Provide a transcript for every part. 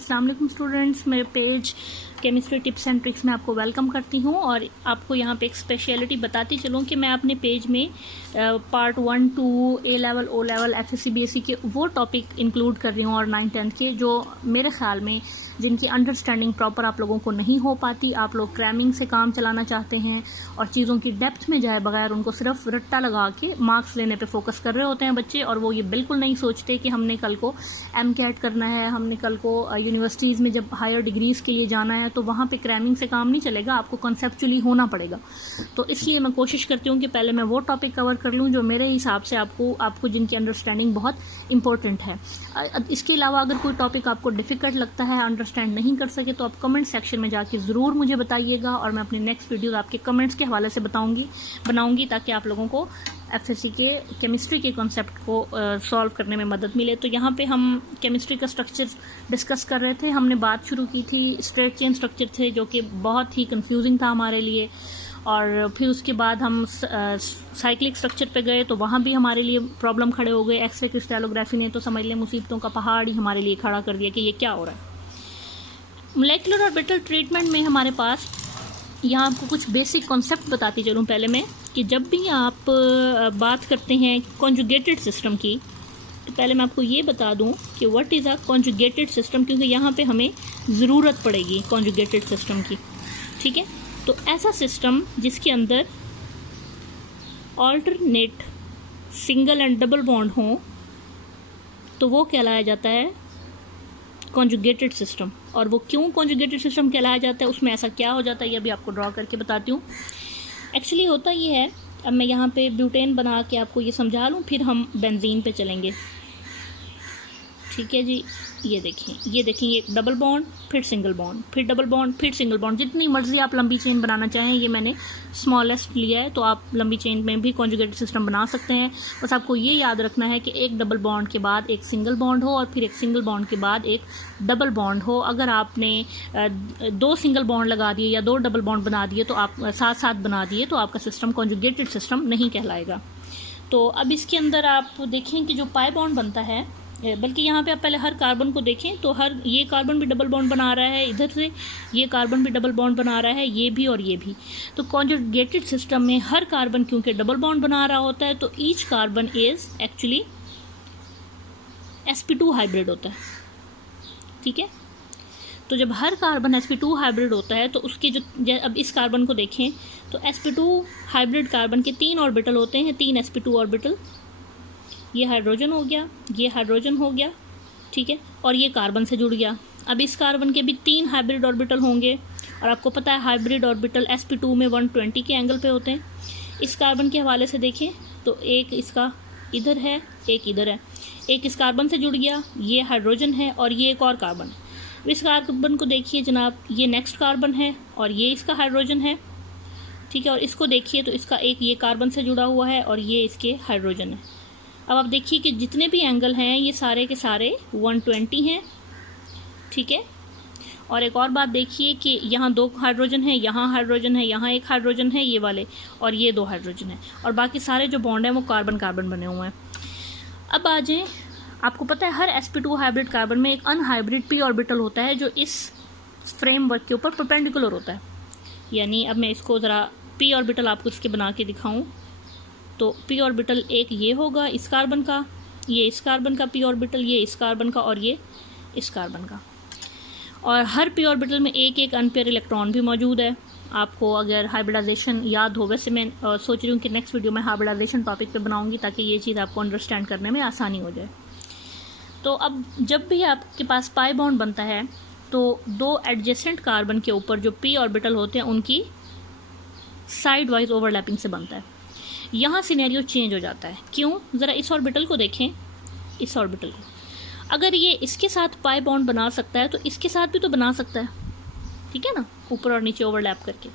अस्सलाम वालेकुम स्टूडेंट्स, मेरे page chemistry tips and tricks में आपको वेलकम करती हूँ। और आपको यहाँ पे एक स्पेशलिटी बताती चलूँ कि मैं अपने पेज में part 1, 2, A level, O level, FSc, BSc के वो टॉपिक इंक्लूड कर रही हूँ और 9, 10 के जो मेरे ख्याल में जिनकी अंडरस्टैंडिंग प्रॉपर आप लोगों को नहीं हो पाती। आप लोग क्रैमिंग से काम चलाना चाहते हैं और चीज़ों की डेप्थ में जाए बगैर उनको सिर्फ रट्टा लगा के मार्क्स लेने पे फोकस कर रहे होते हैं बच्चे, और वो ये बिल्कुल नहीं सोचते कि हमने कल को MCAT करना है, हमने कल को यूनिवर्सिटीज़ में जब हायर डिग्रीज़ के लिए जाना है तो वहाँ पे क्रैमिंग से काम नहीं चलेगा, आपको कॉन्सेप्चुअली होना पड़ेगा। तो इसलिए मैं कोशिश करती हूँ कि पहले मैं वो टॉपिक कवर कर लूँ जो मेरे हिसाब से आपको जिनकी अंडरस्टैंडिंग बहुत इंपॉर्टेंट है। इसके अलावा अगर कोई टॉपिक आपको डिफ़िकल्ट लगता है, अंडरस्टैंड नहीं कर सके, तो आप कमेंट सेक्शन में जाके ज़रूर मुझे बताइएगा और मैं अपने नेक्स्ट वीडियो आपके कमेंट्स के हवाले से बनाऊंगी ताकि आप लोगों को एफएससी के केमिस्ट्री के कॉन्सेप्ट को सॉल्व करने में मदद मिले। तो यहाँ पे हम केमिस्ट्री का स्ट्रक्चर डिस्कस कर रहे थे। हमने बात शुरू की थी स्ट्रेट चेन स्ट्रक्चर थे जो कि बहुत ही कंफ्यूजिंग था हमारे लिए, और फिर उसके बाद हम साइक्लिक स्ट्रक्चर पे गए तो वहाँ भी हमारे लिए प्रॉब्लम खड़े हो गए। एक्सरे क्रिस्टलोग्राफी ने तो समझ लें मुसीबतों का पहाड़ ही हमारे लिए खड़ा कर दिया कि ये क्या हो रहा है। मोलेकुलर ऑर्बिटल ट्रीटमेंट में हमारे पास यहाँ आपको कुछ बेसिक कॉन्सेप्ट बताती चलूँ पहले मैं, कि जब भी आप बात करते हैं कॉन्जुगेटेड सिस्टम की, तो पहले मैं आपको ये बता दूं कि what is a conjugated system, क्योंकि यहाँ पे हमें ज़रूरत पड़ेगी कॉन्जुगेटेड सिस्टम की। ठीक है, तो ऐसा सिस्टम जिसके अंदर alternate single and double bond हों तो वो कहलाया जाता है कॉन्जुगेटेड सिस्टम। और वो क्यों कॉन्जुगेटेड सिस्टम कहलाया जाता है, उसमें ऐसा क्या हो जाता है, ये अभी आपको ड्रॉ करके बताती हूँ। एक्चुअली होता ये है, अब मैं यहाँ पे ब्यूटेन बना के आपको ये समझा लूँ, फिर हम बेंजीन पे चलेंगे। ठीक है जी, ये देखें ये डबल बॉन्ड, फिर सिंगल बॉन्ड, फिर डबल बॉन्ड, फिर सिंगल बॉन्ड। जितनी मर्जी आप लंबी चेन बनाना चाहें, ये मैंने स्मॉलेस्ट लिया है, तो आप लंबी चेन में भी कॉन्जुगेटेड सिस्टम बना सकते हैं। बस आपको ये याद रखना है कि एक डबल बॉन्ड के बाद एक सिंगल बॉन्ड हो और फिर एक सिंगल बॉन्ड के बाद एक डबल बॉन्ड हो। अगर आपने 2 सिंगल बॉन्ड लगा दिए या 2 डबल बॉन्ड बना दिए तो आप साथ साथ बना दिए तो आपका सिस्टम कॉन्जुगेटेड सिस्टम नहीं कहलाएगा। तो अब इसके अंदर आप देखें कि जो पाई बॉन्ड बनता है, बल्कि यहाँ पे आप पहले हर कार्बन को देखें तो ये कार्बन भी डबल बॉन्ड बना रहा है, इधर से ये कार्बन भी डबल बॉन्ड बना रहा है, ये भी और ये भी। तो कॉन्जुगेटेड सिस्टम में हर कार्बन क्योंकि डबल बॉन्ड बना रहा होता है तो each carbon is actually sp2 hybrid होता है। ठीक है, तो जब हर कार्बन sp2 हाइब्रिड होता है तो उसके जो अब इस कार्बन को देखें तो sp2 हाइब्रिड कार्बन के 3 ऑर्बिटल होते हैं, 3 sp2 ऑर्बिटल। ये हाइड्रोजन हो गया, ये हाइड्रोजन हो गया, ठीक है, और ये कार्बन से जुड़ गया। अब इस कार्बन के भी 3 हाइब्रिड ऑर्बिटल होंगे, और आपको पता है हाइब्रिड ऑर्बिटल sp2 में 120 के एंगल पे होते हैं। इस कार्बन के हवाले से देखें तो एक इसका इधर है, एक इधर है, एक इस कार्बन से जुड़ गया, ये हाइड्रोजन है और ये एक और कार्बन। इस कार्बन को देखिए जनाब, ये नेक्स्ट कार्बन है और ये इसका हाइड्रोजन है। ठीक है, और इसको देखिए तो इसका एक ये कार्बन से जुड़ा हुआ है और ये इसके हाइड्रोजन है। अब आप देखिए कि जितने भी एंगल हैं ये सारे के सारे 120 हैं। ठीक है, और एक और बात देखिए कि यहाँ 2 हाइड्रोजन है, यहाँ हाइड्रोजन है, यहाँ एक हाइड्रोजन है ये वाले, और ये 2 हाइड्रोजन है, और बाकी सारे जो बॉन्ड हैं वो कार्बन कार्बन बने हुए हैं। अब आ जाएँ, आपको पता है हर sp2 हाइब्रिड कार्बन में एक अनहाइब्रिड p ऑर्बिटल होता है जो इस फ्रेमवर्क के ऊपर परपेंडिकुलर होता है। यानी अब मैं इसको ज़रा p ऑर्बिटल आपको इसके बना के दिखाऊँ तो p ऑर्बिटल एक ये होगा इस कार्बन का, ये इस कार्बन का p ऑर्बिटल, ये इस कार्बन का और ये इस कार्बन का। और हर p ऑर्बिटल में एक एक अनपेयर इलेक्ट्रॉन भी मौजूद है। आपको अगर हाइब्रिडाइजेशन याद हो, वैसे मैं सोच रही हूँ कि नेक्स्ट वीडियो में हाइब्रिडाइजेशन टॉपिक पे बनाऊंगी ताकि ये चीज़ आपको अंडरस्टैंड करने में आसानी हो जाए। तो अब जब भी आपके पास पाई बॉन्ड बनता है तो 2 एडजेसेंट कार्बन के ऊपर जो p ऑर्बिटल होते हैं उनकी साइड वाइज ओवरलैपिंग से बनता है। यहाँ सिनेरियो चेंज हो जाता है। क्यों, ज़रा इस ऑर्बिटल को देखें, इस ऑर्बिटल को अगर ये इसके साथ पाई बॉन्ड बना सकता है तो इसके साथ भी तो बना सकता है। ठीक है ना, ऊपर और नीचे ओवरलैप करके।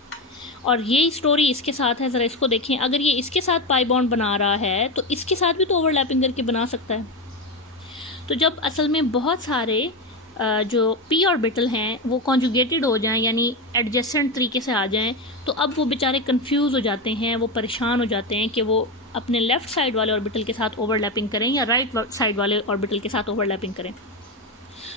और ये स्टोरी इसके साथ है, ज़रा इसको देखें, अगर ये इसके साथ पाई बॉन्ड बना रहा है तो इसके साथ भी तो ओवरलैपिंग करके बना सकता है। तो जब असल में बहुत सारे जो p ऑर्बिटल हैं वो कॉन्जुगेटेड हो जाएं, यानी एडजेसेंट तरीके से आ जाएं, तो अब वो बेचारे कंफ्यूज हो जाते हैं, वो परेशान हो जाते हैं कि वो अपने लेफ़्ट साइड वाले ऑर्बिटल के साथ ओवरलैपिंग करें या राइट साइड वाले ऑर्बिटल के साथ ओवरलैपिंग करें।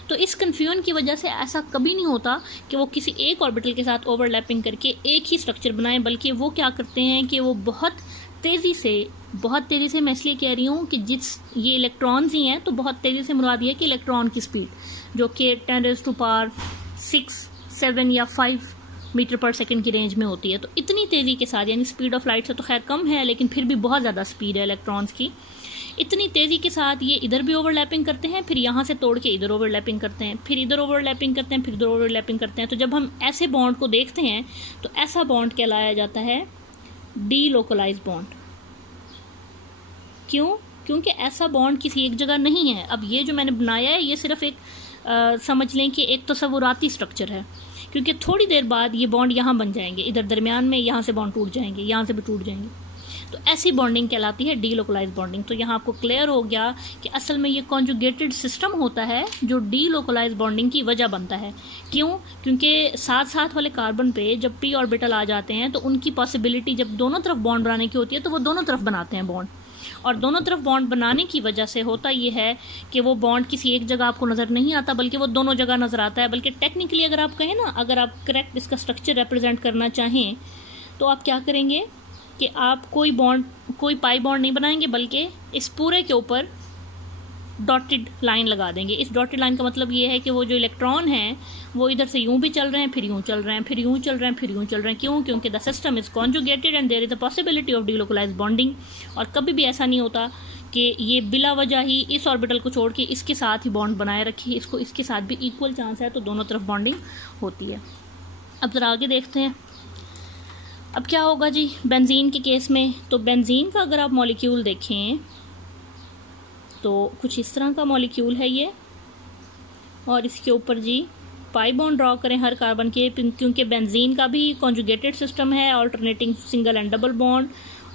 तो इस कन्फ्यूजन की वजह से ऐसा कभी नहीं होता कि वो किसी एक ऑर्बिटल के साथ ओवरलैपिंग करके एक ही स्ट्रक्चर बनाएं, बल्कि वो क्या करते हैं कि वो बहुत तेज़ी से मैं इसलिए कह रही हूँ कि ये इलेक्ट्रॉन्स ही हैं, तो बहुत तेज़ी से मुराद ये है कि इलेक्ट्रॉन की स्पीड जो कि 10⁻6, 7 या 5 मीटर पर सेकंड की रेंज में होती है, तो इतनी तेज़ी के साथ, यानी स्पीड ऑफ लाइट से तो खैर कम है लेकिन फिर भी बहुत ज़्यादा स्पीड है इलेक्ट्रॉन्स की, इतनी तेज़ी के साथ ये इधर भी ओवरलैपिंग करते हैं, फिर यहाँ से तोड़ के इधर ओवरलैपिंग करते हैं, फिर इधर ओवरलैपिंग करते हैं, फिर इधर ओवरलैपिंग करते हैं। तो जब हम ऐसे बॉन्ड को देखते हैं तो ऐसा बॉन्ड कहलाया जाता है डीलोकलाइज बॉन्ड। क्यों? क्योंकि ऐसा बॉन्ड किसी एक जगह नहीं है। अब ये जो मैंने बनाया है ये सिर्फ एक समझ लें कि एक तस्वुराती स्ट्रक्चर है, क्योंकि थोड़ी देर बाद ये बॉन्ड यहाँ बन जाएंगे, इधर दरमियान में यहाँ से बॉन्ड टूट जाएंगे, यहाँ से भी टूट जाएंगे, तो ऐसी बॉन्डिंग कहलाती है डीलोकलाइज बॉन्डिंग। तो यहाँ आपको क्लियर हो गया कि असल में ये कॉन्जुगेटेड सिस्टम होता है जो डीलोकलाइज बॉन्डिंग की वजह बनता है। क्यों? क्योंकि साथ साथ वाले कार्बन पे जब पी ऑर्बिटल आ जाते हैं तो उनकी पॉसिबिलिटी जब दोनों तरफ बॉन्ड बनाने की होती है तो वो दोनों तरफ बनाते हैं बॉन्ड, और दोनों तरफ बॉन्ड बनाने की वजह से होता ये है कि वो बॉन्ड किसी एक जगह आपको नज़र नहीं आता बल्कि वो दोनों जगह नज़र आता है। बल्कि टेक्निकली अगर आप कहें ना, अगर आप करेक्ट इसका स्ट्रक्चर रिप्रेजेंट करना चाहें तो आप क्या करेंगे कि आप कोई पाई बॉन्ड नहीं बनाएंगे, बल्कि इस पूरे के ऊपर डॉटेड लाइन लगा देंगे। इस डॉटेड लाइन का मतलब ये है कि वो जो इलेक्ट्रॉन हैं वो इधर से यूं भी चल रहे हैं, फिर यूं चल रहे हैं, फिर यूं चल रहे हैं, फिर यूं चल रहे हैं। क्यों? क्योंकि the system is conjugated and there is a possibility of delocalize bonding. और कभी भी ऐसा नहीं होता कि ये बिला वजह ही इस ऑर्बिटल को छोड़ के इसके साथ ही बॉन्ड बनाए रखिए, इसको इसके साथ भी इक्वल चांस है, तो दोनों तरफ बॉन्डिंग होती है। अब ज़रा आगे देखते हैं अब क्या होगा जी बेंजीन के केस में। तो बेंजीन का अगर आप मॉलिक्यूल देखें तो कुछ इस तरह का मॉलिक्यूल है ये, और इसके ऊपर जी पाई बॉन्ड ड्रॉ करें हर कार्बन के, क्योंकि बेंजीन का भी कॉन्जुगेटेड सिस्टम है, alternating single and double bond,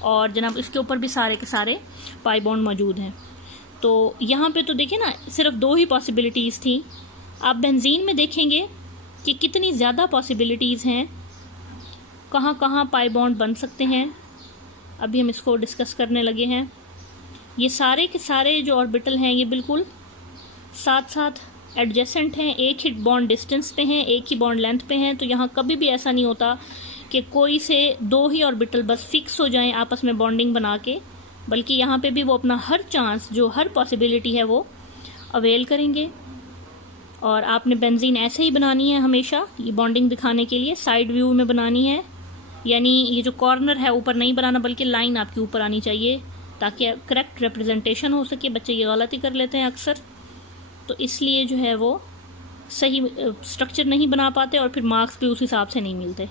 और जनाब इसके ऊपर भी सारे के सारे पाई बॉन्ड मौजूद हैं। तो यहाँ पे तो देखिए ना, सिर्फ 2 ही पॉसिबिलिटीज़ थी। आप बेंजीन में देखेंगे कि कितनी ज़्यादा पॉसिबिलिटीज़ हैं, कहाँ कहाँ पाई बॉन्ड बन सकते हैं। अभी हम इसको डिस्कस करने लगे हैं। ये सारे के सारे जो ऑर्बिटल हैं ये बिल्कुल साथ साथ एडजेसेंट हैं, एक ही बॉन्ड डिस्टेंस पे हैं, एक ही बॉन्ड लेंथ पे हैं। तो यहाँ कभी भी ऐसा नहीं होता कि कोई से 2 ही ऑर्बिटल बस फिक्स हो जाएं आपस में बॉन्डिंग बना के, बल्कि यहाँ पे भी वो अपना हर चांस, जो हर पॉसिबिलिटी है वो अवेल करेंगे। और आपने बेंजीन ऐसे ही बनानी है हमेशा, ये बॉन्डिंग दिखाने के लिए साइड व्यू में बनानी है, यानी ये जो कॉर्नर है ऊपर नहीं बनाना, बल्कि लाइन आपके ऊपर आनी चाहिए ताकि करेक्ट रिप्रेजेंटेशन हो सके। बच्चे ये गलती कर लेते हैं अक्सर, तो इसलिए जो है वो सही स्ट्रक्चर नहीं बना पाते और फिर मार्क्स भी उस हिसाब से नहीं मिलते,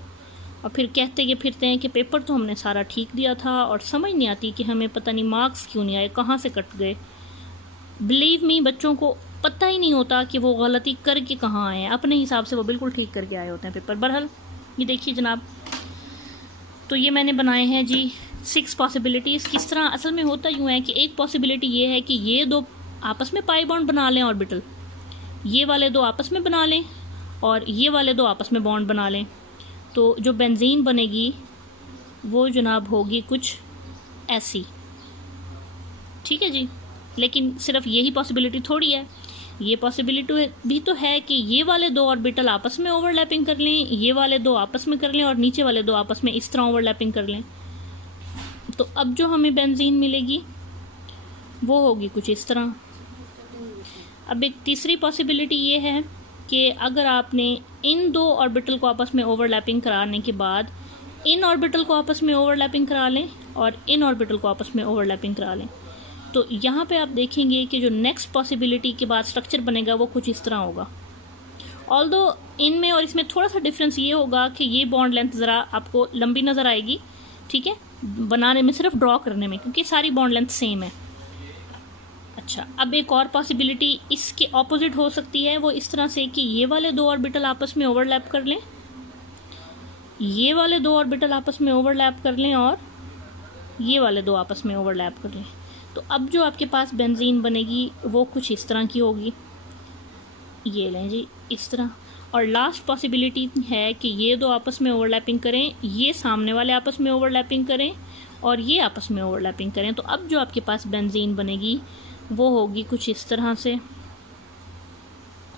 और फिर कहते फिरते हैं कि पेपर तो हमने सारा ठीक दिया था, और समझ नहीं आती कि हमें पता नहीं मार्क्स क्यों नहीं आए, कहाँ से कट गए। बिलीव मी, बच्चों को पता ही नहीं होता कि वो गलती करके कहाँ आए हैं, अपने हिसाब से वो बिल्कुल ठीक करके आए होते हैं पेपर। बहरहाल ये देखिए जनाब, तो ये मैंने बनाए हैं जी 6 पॉसिबिलिटीज़। किस तरह? असल में होता यूँ है कि एक पॉसिबिलिटी ये है कि ये 2 आपस में पाई बॉन्ड बना लें ऑर्बिटल, ये वाले 2 आपस में बना लें और ये वाले 2 आपस में बॉन्ड बना लें। तो जो बेंजीन बनेगी वो जनाब होगी कुछ ऐसी, ठीक है जी। लेकिन सिर्फ यही पॉसिबिलिटी थोड़ी है, ये पॉसिबिलिटी भी तो है कि ये वाले 2 ऑर्बिटल आपस में ओवरलैपिंग कर लें, ये वाले 2 आपस में कर लें, और नीचे वाले 2 आपस में इस तरह ओवरलैपिंग कर लें। तो अब जो हमें बेंजीन मिलेगी वो होगी कुछ इस तरह। अब एक तीसरी पॉसिबिलिटी ये है कि अगर आपने इन 2 ऑर्बिटल को आपस में ओवरलैपिंग कराने के बाद इन ऑर्बिटल को आपस में ओवरलैपिंग करा लें और इन ऑर्बिटल को आपस में ओवरलैपिंग करा लें, तो यहाँ पे आप देखेंगे कि जो नेक्स्ट पॉसिबिलिटी के बाद स्ट्रक्चर बनेगा वो कुछ इस तरह होगा। ऑल्दो इनमें और इसमें थोड़ा सा डिफरेंस ये होगा कि ये बॉन्ड लेंथ ज़रा आपको लंबी नज़र आएगी, ठीक है, बनाने में, सिर्फ ड्रॉ करने में, क्योंकि सारी बॉन्ड लेंथ सेम है। अच्छा, अब एक और पॉसिबिलिटी इसके ऑपोजिट हो सकती है, वो इस तरह से कि ये वाले 2 ऑर्बिटल आपस में ओवरलैप कर लें, ये वाले 2 ऑर्बिटल आपस में ओवरलैप कर लें, और ये वाले 2 आपस में ओवरलैप कर लें। तो अब जो आपके पास बेंजीन बनेगी वो कुछ इस तरह की होगी, ये लें जी इस तरह। और लास्ट पॉसिबिलिटी है कि ये 2 आपस में ओवरलैपिंग करें, ये सामने वाले आपस में ओवरलैपिंग करें, और ये आपस में ओवरलैपिंग करें। तो अब जो आपके पास बेंजीन बनेगी वो होगी कुछ इस तरह से,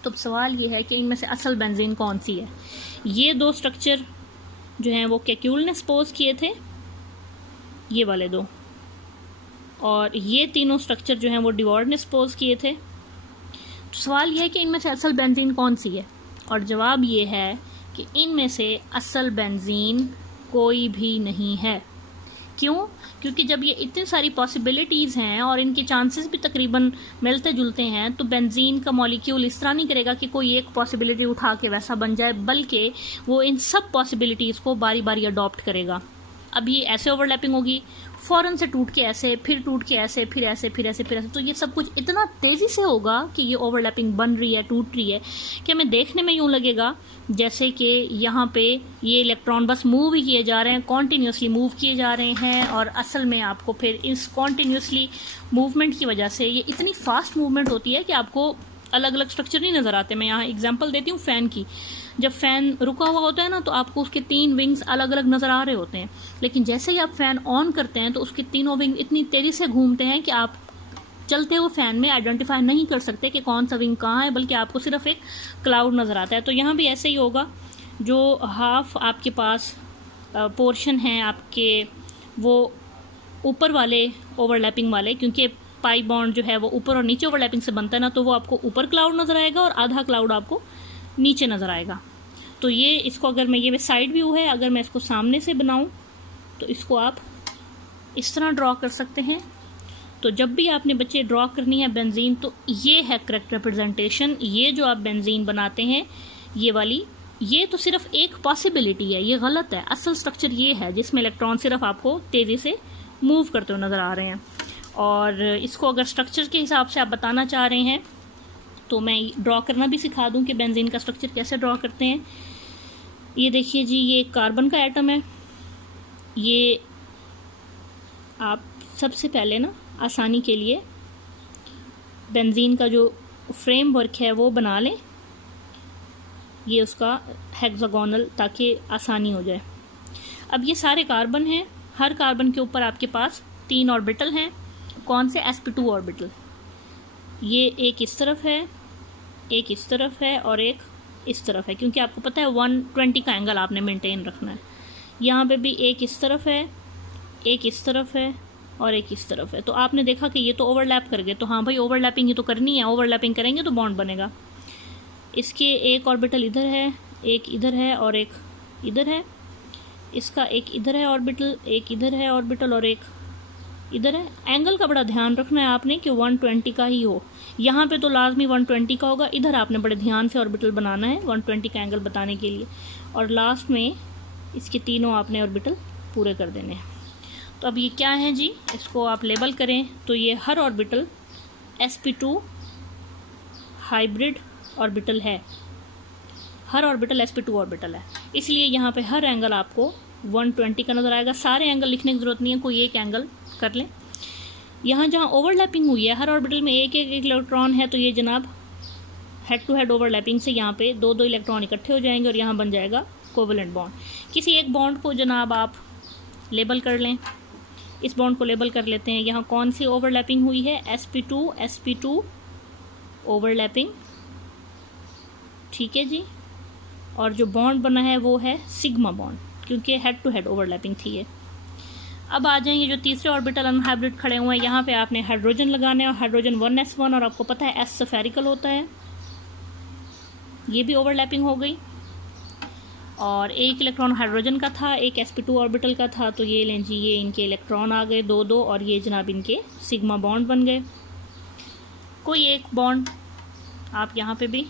तो अब सवाल ये है कि इनमें से असल बेंजीन कौन सी है। ये दो स्ट्रक्चर जो हैं वो केक्यूल ने सपोज किए थे, ये वाले दो, और ये तीनों स्ट्रक्चर जो हैं वो डिवॉर्ड ने सपोज किए थे। तो सवाल ये है कि इनमें से असल बेंजीन कौन सी है, और जवाब ये है कि इनमें से असल बेंजीन कोई भी नहीं है। क्यों? क्योंकि जब ये इतनी सारी पॉसिबिलिटीज़ हैं और इनके चांसेस भी तकरीबन मिलते जुलते हैं, तो बेंजीन का मॉलिक्यूल इस तरह नहीं करेगा कि कोई एक पॉसिबिलिटी उठा के वैसा बन जाए, बल्कि वो इन सब पॉसिबिलिटीज़ को बारी बारी अडॉप्ट करेगा। अब ये ऐसे ओवरलैपिंग होगी, फ़ौरन से टूट के ऐसे, फिर टूट के ऐसे, फिर ऐसे, फिर ऐसे, फिर ऐसे, तो ये सब कुछ इतना तेज़ी से होगा कि ये ओवरलैपिंग बन रही है, टूट रही है, कि हमें देखने में यूँ लगेगा जैसे कि यहाँ पे ये इलेक्ट्रॉन बस मूव ही किए जा रहे हैं, कॉन्टीन्यूसली मूव किए जा रहे हैं, और असल में आपको फिर इस कॉन्टीन्यूसली मूवमेंट की वजह से ये इतनी फास्ट मूवमेंट होती है कि आपको अलग अलग स्ट्रक्चर नहीं नज़र आते। मैं यहाँ एग्जांपल देती हूँ फ़ैन की। जब फ़ैन रुका हुआ होता है ना, तो आपको उसके 3 विंग्स अलग अलग नज़र आ रहे होते हैं, लेकिन जैसे ही आप फ़ैन ऑन करते हैं तो उसके तीनों विंग इतनी तेज़ी से घूमते हैं कि आप चलते हुए फ़ैन में आइडेंटिफाई नहीं कर सकते कि कौन सा विंग कहाँ है, बल्कि आपको सिर्फ एक क्लाउड नज़र आता है। तो यहाँ भी ऐसे ही होगा, जो हाफ आपके पास पोर्शन है आपके वो ऊपर वाले ओवरलैपिंग वाले, क्योंकि पाई बॉन्ड जो है वो ऊपर और नीचे ओवरलैपिंग से बनता है ना, तो वो आपको ऊपर क्लाउड नज़र आएगा और आधा क्लाउड आपको नीचे नज़र आएगा। तो ये इसको अगर मैं, ये साइड व्यू है, अगर मैं इसको सामने से बनाऊं तो इसको आप इस तरह ड्रॉ कर सकते हैं। तो जब भी आपने बच्चे ड्रॉ करनी है बेंजीन, तो ये है करेक्ट रिप्रेजेंटेशन। ये जो आप बेंजीन बनाते हैं ये वाली, ये तो सिर्फ एक पॉसिबिलिटी है, ये गलत है। असल स्ट्रक्चर ये है जिसमें इलेक्ट्रॉन सिर्फ आपको तेज़ी से मूव करते हुए नज़र आ रहे हैं। और इसको अगर स्ट्रक्चर के हिसाब से आप बताना चाह रहे हैं तो मैं ड्रॉ करना भी सिखा दूं कि बेंजीन का स्ट्रक्चर कैसे ड्रॉ करते हैं। ये देखिए जी, ये कार्बन का एटम है। ये आप सबसे पहले ना आसानी के लिए बेंजीन का जो फ्रेमवर्क है वो बना लें, ये उसका हेक्सागोनल, ताकि आसानी हो जाए। अब ये सारे कार्बन हैं, हर कार्बन के ऊपर आपके पास 3 ऑर्बिटल हैं। कौन से? sp2 orbital. ये एक इस तरफ है, एक इस तरफ है और एक इस तरफ है, क्योंकि आपको पता है 120 का एंगल आपने मेंटेन रखना है। यहाँ पे भी एक इस तरफ है, एक इस तरफ है और एक इस तरफ है। तो आपने देखा कि ये तो ओवरलैप कर गए, तो हाँ भाई ओवरलैपिंग ये तो करनी है, ओवरलैपिंग करेंगे तो बॉन्ड बनेगा। इसके एक ऑर्बिटल इधर है, एक इधर है और एक इधर है। इसका एक इधर है ऑर्बिटल, एक इधर है ऑर्बिटल और एक इधर है। एंगल का बड़ा ध्यान रखना है आपने कि 120 का ही हो। यहाँ पे तो लाजमी 120 का होगा, इधर आपने बड़े ध्यान से ऑर्बिटल बनाना है 120 का एंगल बताने के लिए, और लास्ट में इसके तीनों आपने ऑर्बिटल पूरे कर देने हैं। तो अब ये क्या है जी, इसको आप लेबल करें तो ये हर ऑर्बिटल sp2 हाइब्रिड ऑर्बिटल है। हर ऑर्बिटल sp2 ऑर्बिटल है, इसलिए यहाँ पे हर एंगल आपको 120 का नज़र आएगा। सारे एंगल लिखने की ज़रूरत नहीं है, कोई एक एंगल कर लें। यहाँ जहाँ ओवरलैपिंग हुई है, हर ऑर्बिटल में एक एक इलेक्ट्रॉन है, तो ये जनाब हेड टू हेड ओवरलैपिंग से यहाँ पे 2-2 इलेक्ट्रॉन इकट्ठे हो जाएंगे और यहाँ बन जाएगा कोवेलेंट बॉन्ड। किसी एक बॉन्ड को जनाब आप लेबल कर लें, इस बॉन्ड को लेबल कर लेते हैं। यहाँ कौन सी ओवरलैपिंग हुई है? sp2 ओवरलैपिंग, ठीक है जी। और जो बॉन्ड बना है वो है सिग्मा बॉन्ड, क्योंकि हेड टू हेड ओवरलैपिंग थी ये। अब आ जाएंगे जो तीसरे ऑर्बिटल अनहाइब्रिड खड़े हुए हैं, यहाँ पे आपने हाइड्रोजन लगाने हैं, और हाइड्रोजन 1s1, और आपको पता है s स्फेरिकल होता है, ये भी ओवरलैपिंग हो गई। और एक इलेक्ट्रॉन हाइड्रोजन का था, एक sp2 ऑर्बिटल का था, तो ये लें जी, ये इनके इलेक्ट्रॉन आ गए 2-2, और ये जनाब इनके सिग्मा बॉन्ड बन गए। कोई एक बॉन्ड आप यहाँ पे भी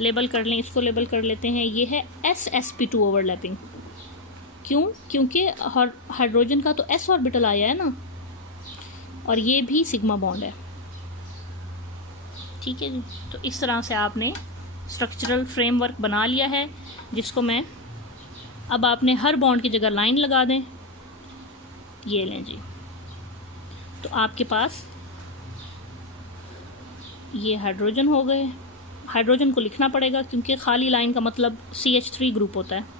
लेबल कर लें, इसको लेबल कर लेते हैं, ये है sp2 ओवरलैपिंग। क्यों? क्योंकि हाइड्रोजन का तो s ऑर्बिटल आया है ना, और ये भी सिग्मा बॉन्ड है, ठीक है जी। तो इस तरह से आपने स्ट्रक्चरल फ्रेमवर्क बना लिया है, जिसको मैं, अब आपने हर बॉन्ड की जगह लाइन लगा दें, ये लें जी। तो आपके पास ये हाइड्रोजन हो गए। हाइड्रोजन को लिखना पड़ेगा क्योंकि खाली लाइन का मतलब CH3 ग्रुप होता है।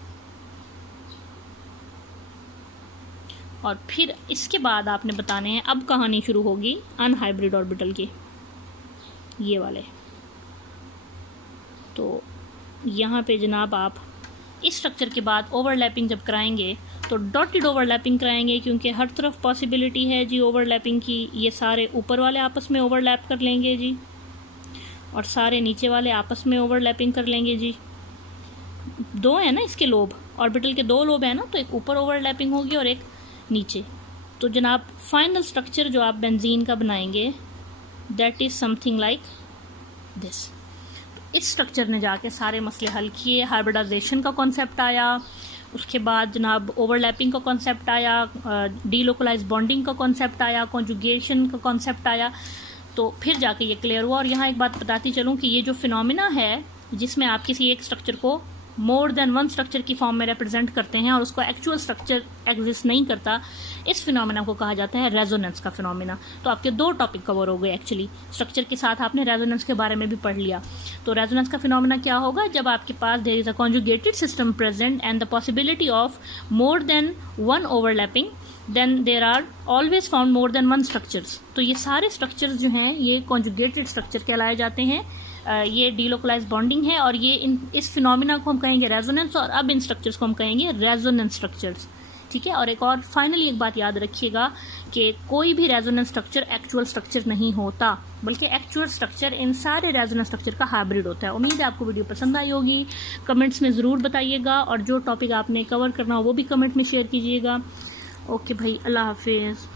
और फिर इसके बाद आपने बताने हैं, अब कहानी शुरू होगी अनहाइब्रिड ऑर्बिटल की, ये वाले। तो यहाँ पे जनाब आप इस स्ट्रक्चर के बाद ओवरलैपिंग जब कराएंगे तो डॉटेड ओवरलैपिंग कराएंगे, क्योंकि हर तरफ पॉसिबिलिटी है जी ओवरलैपिंग की। ये सारे ऊपर वाले आपस में ओवरलैप कर लेंगे जी, और सारे नीचे वाले आपस में ओवरलैपिंग कर लेंगे जी। दो है ना इसके लोब, ऑर्बिटल के दो लोब है ना, तो एक ऊपर ओवरलैपिंग होगी और एक नीचे। तो जनाब फाइनल स्ट्रक्चर जो आप बेंजीन का बनाएंगे that is something like this. इस स्ट्रक्चर ने जाके सारे मसले हल किए। हाइब्रिडाइजेशन का कॉन्सेप्ट आया, उसके बाद जनाब ओवरलैपिंग का कॉन्सेप्ट आया, डीलोकलाइज बॉन्डिंग का कॉन्सेप्ट आया, कॉन्जुगेशन का कॉन्सेप्ट आया, तो फिर जाके ये क्लियर हुआ। और यहाँ एक बात बताती चलूँ कि ये जो फिनोमिना है जिसमें आप किसी एक स्ट्रक्चर को मोर देन वन स्ट्रक्चर की फॉर्म में रिप्रेजेंट करते हैं और उसको एक्चुअल स्ट्रक्चर एग्जिस्ट नहीं करता, इस फिनोमिना को कहा जाता है रेजोनेंस का फिनोमिना। तो आपके दो टॉपिक कवर हो गए एक्चुअली, स्ट्रक्चर के साथ आपने रेजोनेंस के बारे में भी पढ़ लिया। तो रेजोनेंस का फिनोमिना क्या होगा? जब आपके पास there is a conjugated system present and the possibility of more than one overlapping, then there are always found more than one structures. तो ये सारे स्ट्रक्चर्स जो हैं ये कॉन्जुगेटेड स्ट्रक्चर कहलाए जाते हैं। ये डीलोकलाइज बॉन्डिंग है और ये इस फिनोमिना को हम कहेंगे रेजोनेंस, और अब इन स्ट्रक्चर्स को हम कहेंगे रेजोनेंस स्ट्रक्चर्स। ठीक है। और एक और फाइनली एक बात याद रखिएगा कि कोई भी रेजोनेंस स्ट्रक्चर एक्चुअल स्ट्रक्चर नहीं होता, बल्कि एक्चुअल स्ट्रक्चर इन सारे रेजोनेंस स्ट्रक्चर का हाइब्रिड होता है। उम्मीद है आपको वीडियो पसंद आई होगी। कमेंट्स में ज़रूर बताइएगा, और जो टॉपिक आपने कवर करना हो वो भी कमेंट में शेयर कीजिएगा। ओके भाई, अल्लाह हाफिज़।